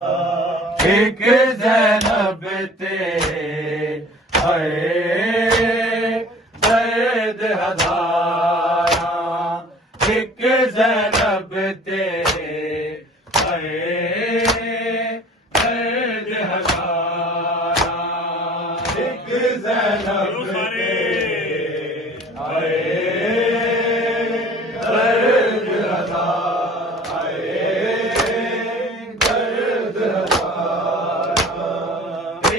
एक ज़ैनब ते हाय दर्द हज़ारा, एक ज़ैनब ते हाय दर्द हज़ारा, एक ज़ैनब ते हाय दर्द हज़ारा,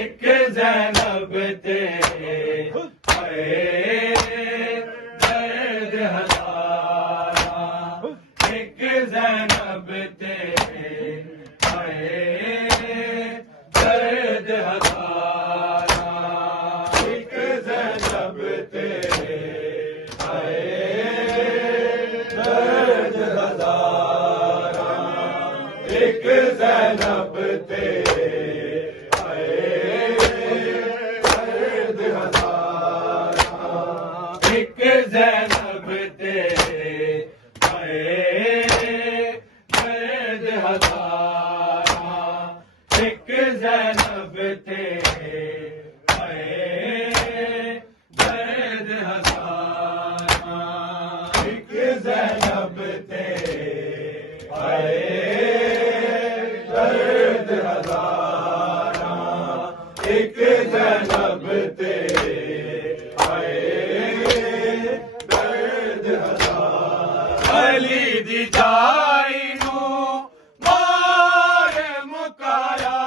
एक ज़ैनब ते हाय दर्द हज़ारा, एक ज़ैनब ते हाय दर्द हज़ारा, एक ज़ैनब ते हाय दर्द हज़ारा, एक ज़ैनब ते एक ज़ैनब ते हाय दर्द हज़ारा, एक ज़ैनब ते हाय दर्द हज़ारा, एक ज़ैनब ते हाय दर्द हज़ारा, एक ज़ैनब ते अली दी जाई नू मार मुकाया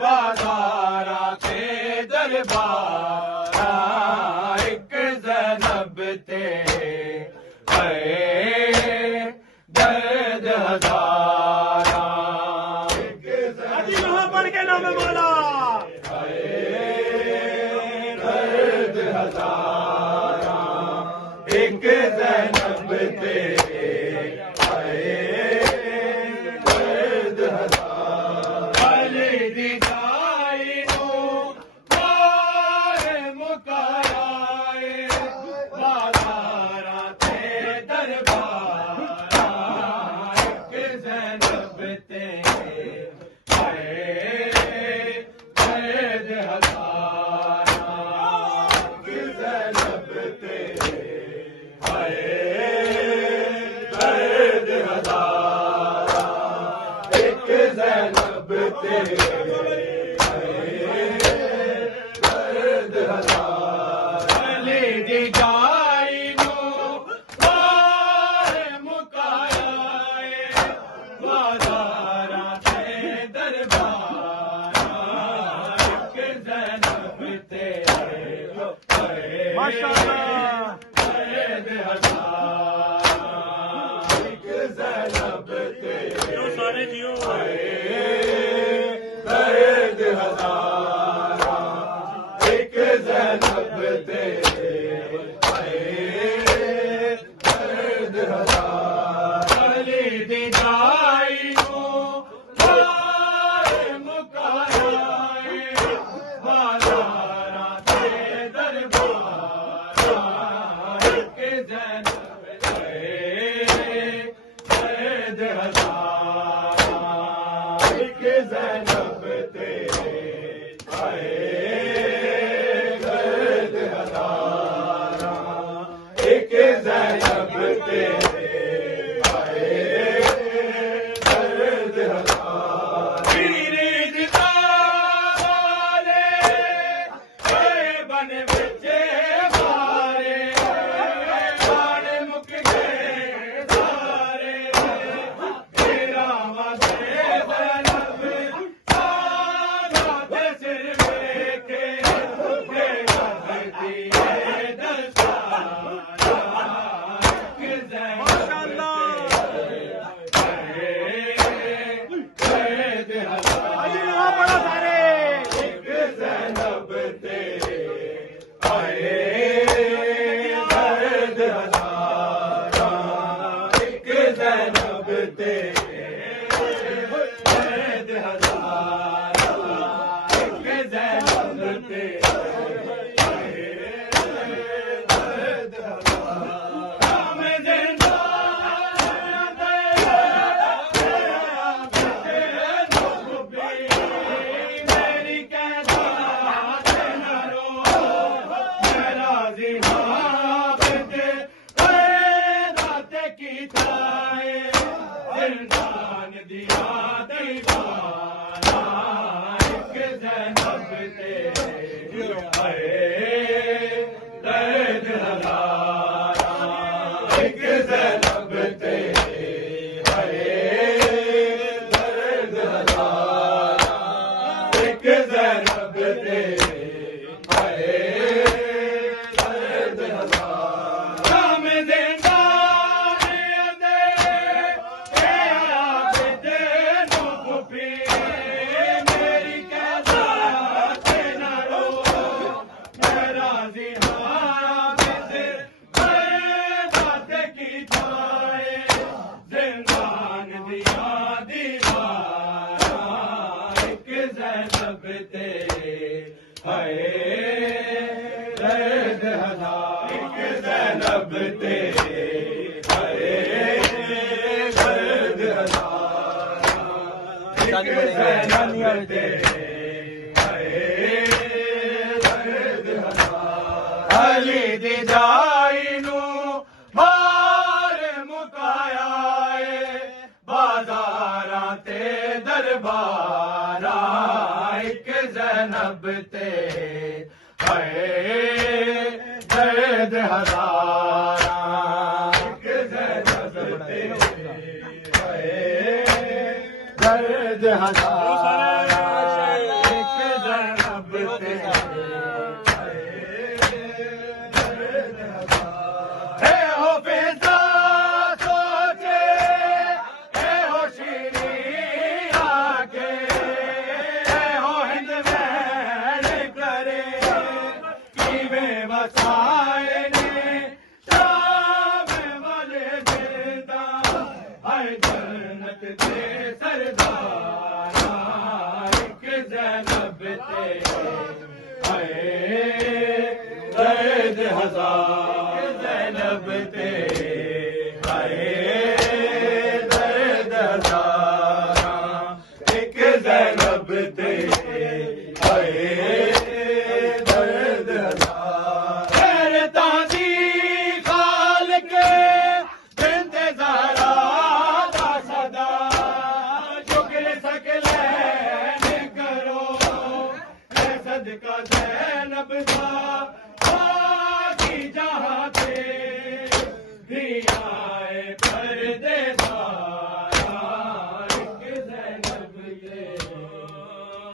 बाज़ारा ते दरबारा, एक ज़ैनब ते हाय दर्द हज़ारा, एक ज़ैनब के नाम मौला हाय दर्द हज़ारा, एक ज़ैनब ते हाय दर्द हज़ारा, अली दी जाई नू मार मुकाया बाज़ारा ते दरबारा, एक ज़ैनब ते हाय दर्द हज़ारा, एक ज़ैनब ते हाय दर्द हज़ारा, एक ज़ैनब ते हाय दर्द हज़ारा, अली दी जाई नू मार मुकाया बाज़ारा ते दरबारा, एक ज़ैनब ते हाय माशाअल्लाह दर्द हज़ारा, एक ज़ैनब ते सारे जियो हाय दर्द हज़ारा, एक ज़ैनब ते हाय दर्द हज़ारा, अली दी जाई नू मार मुकाया बाज़ारा ते दरबारा, एक ज़ैनब ते दर्द हज़ारा, एक ज़ैनब ते हाय दर्द हज़ारा, एक ज़ैनब ते हाय दर्द हज़ारा, पीरी दिता वाले बन बच्चे मारे बाण मुक गए सारे, तेरा वसे ज़ैनब सादा सिर लेके तेरा धरती दस्तारा, एक ज़ैनब ते दर्द हज़ारा, एक ज़ैनब ते हाय दर्द हज़ारा, एक ज़ैनब ते दर्द हज़ारा, एक ज़ैनब ते हाय दर्द हज़ारा, मैं जिंदा दीवाना एक ज़ैनब तेरे दर्द हज़ारा एक ज़ैनब तेरे दर्द हज़ारा एक ज़ैनब तेरे दर्द हज़ारा में देंदा दर्द हज़ारा एक ज़ैनब तेरे दर्द हज़ारा एक ज़ैनब तेरे दर्द हज़ारा अली दी जाई नू मार मुकाया बाज़ारां ते दरबारां एक ज़ैनब तेरे दर्द हज़ारा एक ज़ैनब तेरे दर्द हज़ारा एक ज़ैनब तेरे दर्द हज़ारा हो फिज़ा सोचे हो शीरी आके हो हिंद में करे वसाए ने शाम वाले देदा है जन्नत के सरदारा एक ज़ैनब तेरे दर्द हज़ारा ज़ैनब तेरे दर्द हज़ारा एक ज़ैनब तेरे दर्द हज़ारा सदका ज़ैनब दा